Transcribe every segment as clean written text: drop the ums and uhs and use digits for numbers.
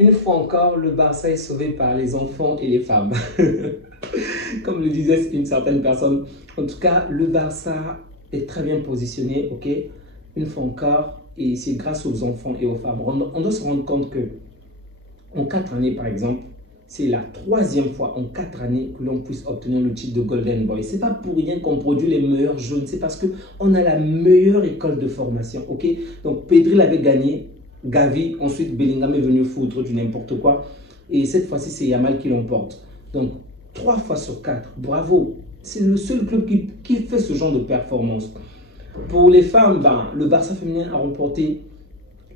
Une fois encore, le Barça est sauvé par les enfants et les femmes. Comme le disait une certaine personne. En tout cas, le Barça est très bien positionné, ok? Une fois encore, et c'est grâce aux enfants et aux femmes. On doit se rendre compte que en 4 années, par exemple, c'est la troisième fois en 4 années que l'on puisse obtenir le titre de Golden Boy. C'est pas pour rien qu'on produit les meilleurs jeunes, c'est parce qu'on a la meilleure école de formation, ok? Donc Pedri l'avait gagné, Gavi, ensuite Bellingham est venu foutre du n'importe quoi. Et cette fois-ci, c'est Yamal qui l'emporte. Donc 3 fois sur 4, bravo. C'est le seul club qui fait ce genre de performance. Pour les femmes, ben, le Barça féminin a remporté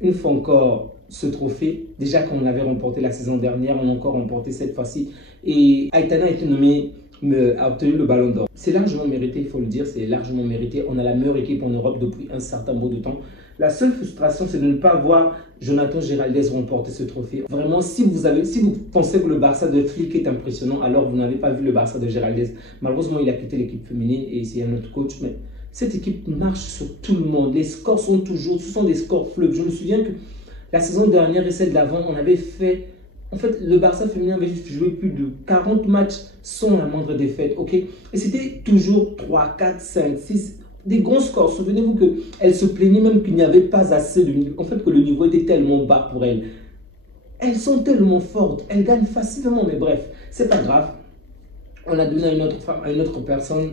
une fois encore ce trophée. Déjà qu'on avait remporté la saison dernière, on a encore remporté cette fois-ci. Et Aitana a été nommée, a obtenu le ballon d'or. C'est largement mérité, il faut le dire, c'est largement mérité. On a la meilleure équipe en Europe depuis un certain bout de temps. La seule frustration, c'est de ne pas voir Jonathan Giraldez remporter ce trophée. Vraiment, si vous pensez que le Barça de Flick est impressionnant, alors vous n'avez pas vu le Barça de Giraldez. Malheureusement, il a quitté l'équipe féminine et c'est un autre coach. Mais cette équipe marche sur tout le monde. Les scores sont toujours, ce sont des scores fleuves. Je me souviens que la saison dernière et celle d'avant, on avait fait... En fait, le Barça féminin avait joué plus de 40 matchs sans la moindre défaite, ok? Et c'était toujours 3, 4, 5, 6... des gros scores. Souvenez-vous qu'elle se plaignait même qu'il n'y avait pas assez de niveau. En fait, que le niveau était tellement bas pour elles. Elles sont tellement fortes. Elles gagnent facilement. Mais bref, c'est pas grave. On a donné à une autre femme, à une autre personne.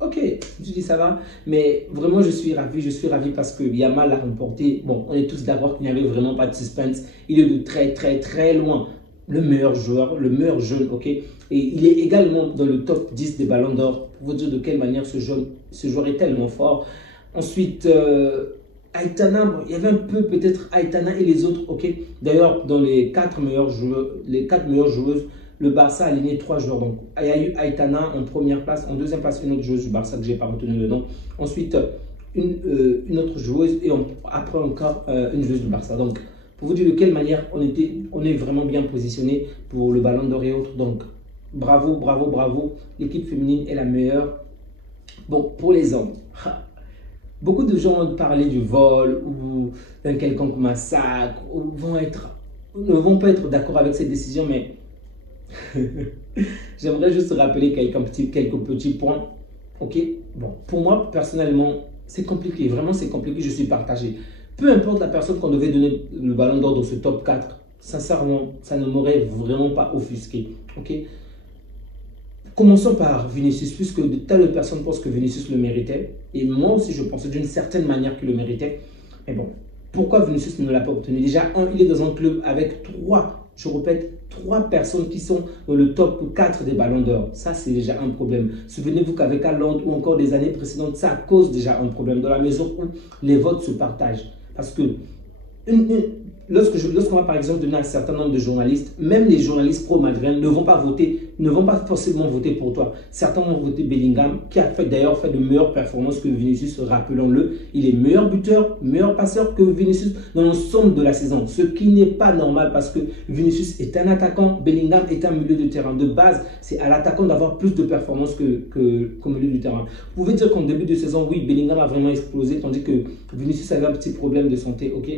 Ok, je dis ça va. Mais vraiment, je suis ravi parce que Yamal a remporté. Bon, on est tous d'accord qu'il n'y avait vraiment pas de suspense. Il est de très loin le meilleur joueur, le meilleur jeune, ok? Et il est également dans le top 10 des ballons d'or. Pour vous dire de quelle manière ce joueur est tellement fort. Ensuite, Aitana, bon, il y avait un peu peut-être Aitana et les autres, ok? D'ailleurs, dans les 4 meilleures joueuses, le Barça a aligné 3 joueurs. Donc, il y a eu Aitana en première place, en deuxième place, une autre joueuse du Barça que je n'ai pas retenu le nom. Ensuite, une autre joueuse et après encore une joueuse du Barça. Donc, pour vous dire de quelle manière on est vraiment bien positionné pour le ballon d'or et autres. Donc, bravo. L'équipe féminine est la meilleure. Bon, pour les hommes, beaucoup de gens ont parlé du vol ou d'un quelconque massacre ou ne vont pas être d'accord avec cette décision, mais j'aimerais juste rappeler quelques petits points. Ok, bon, pour moi, personnellement, c'est compliqué. Vraiment, c'est compliqué. Je suis partagé. Peu importe la personne qu'on devait donner le ballon d'or dans ce top 4, sincèrement, ça ne m'aurait vraiment pas offusqué. Ok. Commençons par Vinicius, puisque de telles personnes pensent que Vinicius le méritait. Et moi aussi, je pensais d'une certaine manière qu'il le méritait. Mais bon, pourquoi Vinicius ne l'a pas obtenu? Déjà, il est dans un club avec 3 personnes qui sont dans le top 4 des ballons d'or. Ça, c'est déjà un problème. Souvenez-vous qu'avec Haaland ou encore des années précédentes, ça cause déjà un problème dans la mesure où les votes se partagent. Parce que lorsqu'on va par exemple donner un certain nombre de journalistes, même les journalistes pro-madrilènes ne vont pas forcément voter pour toi. Certains vont voter Bellingham, qui a d'ailleurs fait de meilleures performances que Vinicius, rappelons-le. Il est meilleur buteur, meilleur passeur que Vinicius dans l'ensemble de la saison. Ce qui n'est pas normal parce que Vinicius est un attaquant, Bellingham est un milieu de terrain. De base, c'est à l'attaquant d'avoir plus de performances qu'au milieu du terrain. Vous pouvez dire qu'en début de saison, oui, Bellingham a vraiment explosé, tandis que Vinicius avait un petit problème de santé, ok?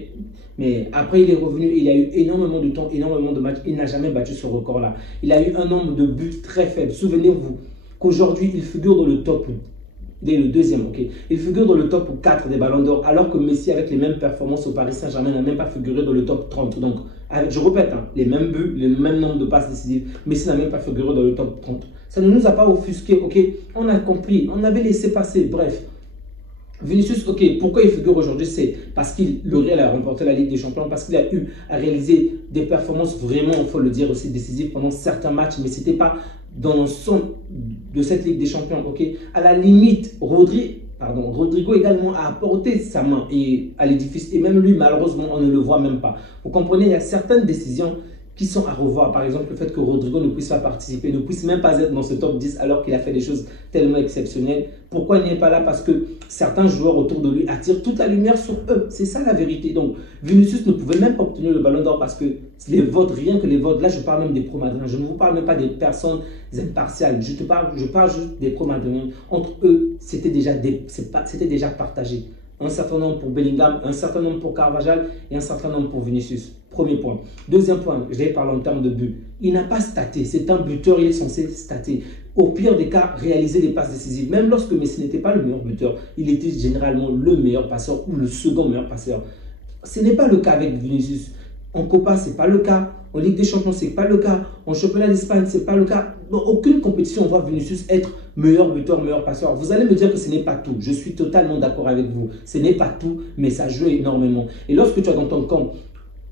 Mais après, il est revenu, il a eu énormément de temps, énormément de matchs. Il n'a jamais battu ce record-là. Il a eu un nombre de buts très faible. Souvenez-vous qu'aujourd'hui, il figure dans le top. Il est le deuxième, ok. Il figure dans le top 4 des ballons d'or, alors que Messi, avec les mêmes performances au Paris Saint-Germain, n'a même pas figuré dans le top 30. Donc, je répète, hein, les mêmes buts, le même nombre de passes décisives. Messi n'a même pas figuré dans le top 30. Ça ne nous a pas offusqué, ok. On a compris, on avait laissé passer, bref. Vinicius, ok, pourquoi il figure aujourd'hui? C'est parce qu'il L'Oréal a remporté la Ligue des Champions, parce qu'il a eu à réaliser des performances vraiment, il faut le dire aussi, décisives pendant certains matchs, mais ce n'était pas dans l'ensemble de cette Ligue des Champions, ok. À la limite, Rodrigo également a apporté sa main à l'édifice, et même lui, malheureusement, on ne le voit même pas. Vous comprenez, il y a certaines décisions qui sont à revoir. Par exemple, le fait que Rodrigo ne puisse pas participer, ne puisse même pas être dans ce top 10 alors qu'il a fait des choses tellement exceptionnelles. Pourquoi il n'est pas là? Parce que certains joueurs autour de lui attirent toute la lumière sur eux. C'est ça la vérité. Donc, Vinicius ne pouvait même pas obtenir le ballon d'or parce que les votes, rien que les votes, là je parle même des pro-madrilènes. Je ne vous parle même pas des personnes impartiales. Je parle juste des pro-madrilènes. Entre eux, c'était déjà partagé. Un certain nombre pour Bellingham, un certain nombre pour Carvajal et un certain nombre pour Vinicius. Premier point. Deuxième point, je l'ai parlé en termes de but. Il n'a pas staté. C'est un buteur, il est censé stater. Au pire des cas, réaliser des passes décisives. Même lorsque Messi n'était pas le meilleur buteur, il était généralement le meilleur passeur ou le second meilleur passeur. Ce n'est pas le cas avec Vinicius. En Copa, ce n'est pas le cas. En Ligue des Champions, ce n'est pas le cas. En Championnat d'Espagne, ce n'est pas le cas. Dans aucune compétition, on voit Vinicius être meilleur buteur, meilleur passeur. Vous allez me dire que ce n'est pas tout. Je suis totalement d'accord avec vous. Ce n'est pas tout, mais ça joue énormément. Et lorsque tu as dans ton camp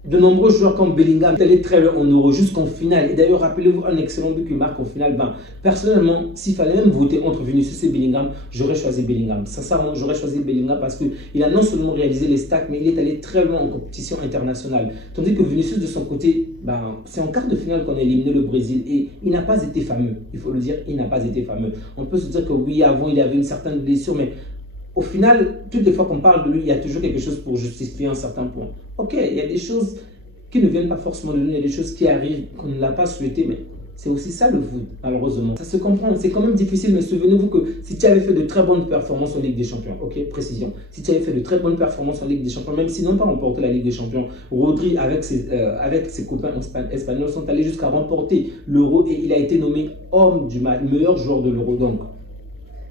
de nombreux joueurs comme Bellingham, il est très loin en Euro jusqu'en finale. Et d'ailleurs, rappelez-vous un excellent but qu'il marque en finale. Ben, personnellement, s'il fallait même voter entre Vinicius et Bellingham, j'aurais choisi Bellingham. Sincèrement, j'aurais choisi Bellingham parce qu'il a non seulement réalisé les stats, mais il est allé très loin en compétition internationale. Tandis que Vinicius, de son côté, ben, c'est en quart de finale qu'on a éliminé le Brésil. Et il n'a pas été fameux. Il faut le dire, il n'a pas été fameux. On peut se dire que oui, avant, il avait une certaine blessure, mais au final, toutes les fois qu'on parle de lui, il y a toujours quelque chose pour justifier un certain point. Ok, il y a des choses qui ne viennent pas forcément de nous, il y a des choses qui arrivent qu'on ne l'a pas souhaité, mais c'est aussi ça le foot, malheureusement. Ça se comprend, c'est quand même difficile, mais souvenez-vous que si tu avais fait de très bonnes performances en Ligue des Champions, ok, précision, si tu avais fait de très bonnes performances en Ligue des Champions, même s'ils n'ont pas remporté la Ligue des Champions, Rodri avec ses copains espagnols sont allés jusqu'à remporter l'Euro et il a été nommé homme du match, meilleur joueur de l'Euro. Donc,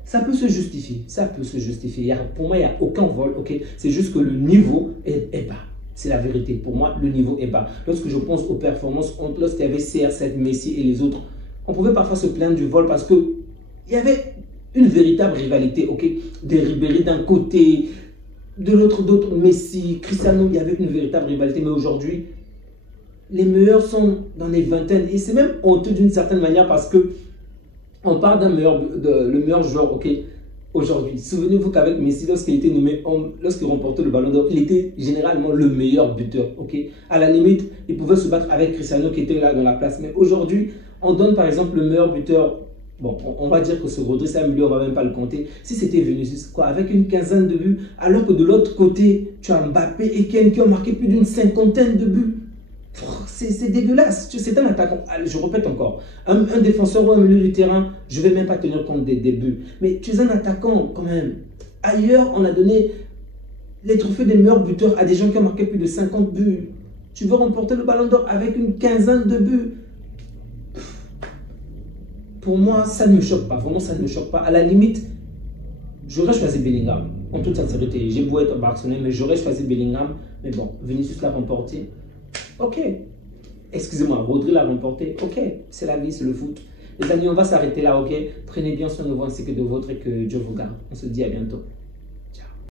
ça peut se justifier, ça peut se justifier. Pour moi, il n'y a aucun vol, ok? C'est juste que le niveau est bas. C'est la vérité. Pour moi, le niveau est bas. Lorsque je pense aux performances, lorsqu'il y avait CR7, Messi et les autres, on pouvait parfois se plaindre du vol parce qu'il y avait une véritable rivalité, ok? Des Ribéry d'un côté, de l'autre, d'autres, Messi, Cristiano, il y avait une véritable rivalité. Mais aujourd'hui, les meilleurs sont dans les vingtaines. Et c'est même honteux d'une certaine manière parce que on parle le meilleur joueur, ok, aujourd'hui. Souvenez-vous qu'avec Messi, lorsqu'il était nommé homme, lorsqu'il remportait le ballon d'or, il était généralement le meilleur buteur, ok. À la limite, il pouvait se battre avec Cristiano qui était là dans la place. Mais aujourd'hui, on donne par exemple le meilleur buteur. Bon, on va dire que ce Rodri, c'est un milieu, on ne va même pas le compter. Si c'était Vinicius, quoi, avec une quinzaine de buts, alors que de l'autre côté, tu as Mbappé et Ken qui ont marqué plus d'une cinquantaine de buts. C'est dégueulasse. C'est un attaquant. Je répète encore. Un défenseur ou un milieu du terrain, je ne vais même pas tenir compte des buts. Mais tu es un attaquant quand même. Ailleurs, on a donné les trophées des meilleurs buteurs à des gens qui ont marqué plus de 50 buts. Tu veux remporter le ballon d'or avec une quinzaine de buts. Pour moi, ça ne me choque pas. Vraiment, ça ne me choque pas. À la limite, j'aurais choisi Bellingham. En toute sincérité. J'ai beau être barcelonais, mais j'aurais choisi Bellingham. Mais bon, Vinicius l'a remporté. Ok, excusez-moi, Rodri l'a remporté. Ok, c'est la vie, c'est le foot. Les amis, on va s'arrêter là, ok? Prenez bien soin de vous ainsi que de vôtres et que Dieu vous garde. On se dit à bientôt.